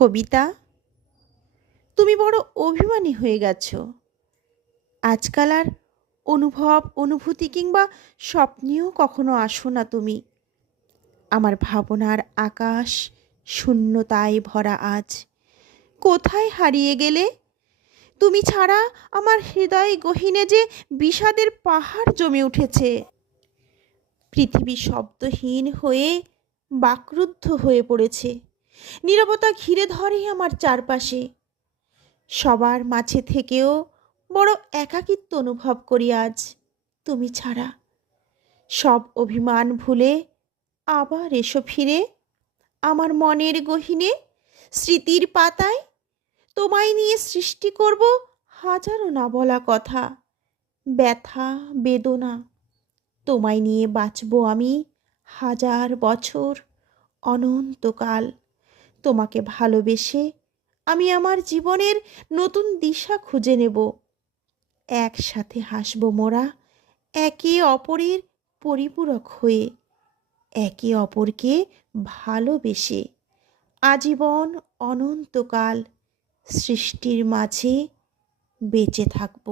কবিতা, তুমি বড় অভিমানী হয়ে গেছো। আজকাল আর অনুভূতি কিংবা স্বপ্নেও কখনো আসো না তুমি। আমার ভাবনার আকাশ শূন্যতায় ভরা আজ। কোথায় হারিয়ে গেলে? তুমি ছাড়া আমার হৃদয় গহীনে যে বিষাদের পাহাড় জমে উঠেছে। পৃথিবী শব্দহীন হয়ে বাকরুদ্ধ হয়ে পড়েছে। নীরবতা ঘিরে ধরে আমার চারপাশে। সবার মাঝে থেকেও বড় একাকিত্ব অনুভব করি আজ তুমি ছাড়া। সব অভিমান ভুলে আবার এসো ফিরে আমার মনের গহীনে। স্মৃতির পাতায় তোমায় নিয়ে সৃষ্টি করব হাজারো না বলা কথা, ব্যথা বেদনা। তোমায় নিয়ে বাঁচব আমি হাজার বছর, অনন্তকাল। তোমাকে ভালোবেসে আমি আমার জীবনের নতুন দিশা খুঁজে নেব। একসাথে হাসব মোরা, একে অপরের পরিপূরক হয়ে, একে অপরকে ভালোবেসে আজীবন অনন্তকাল সৃষ্টির মাঝে বেঁচে থাকব।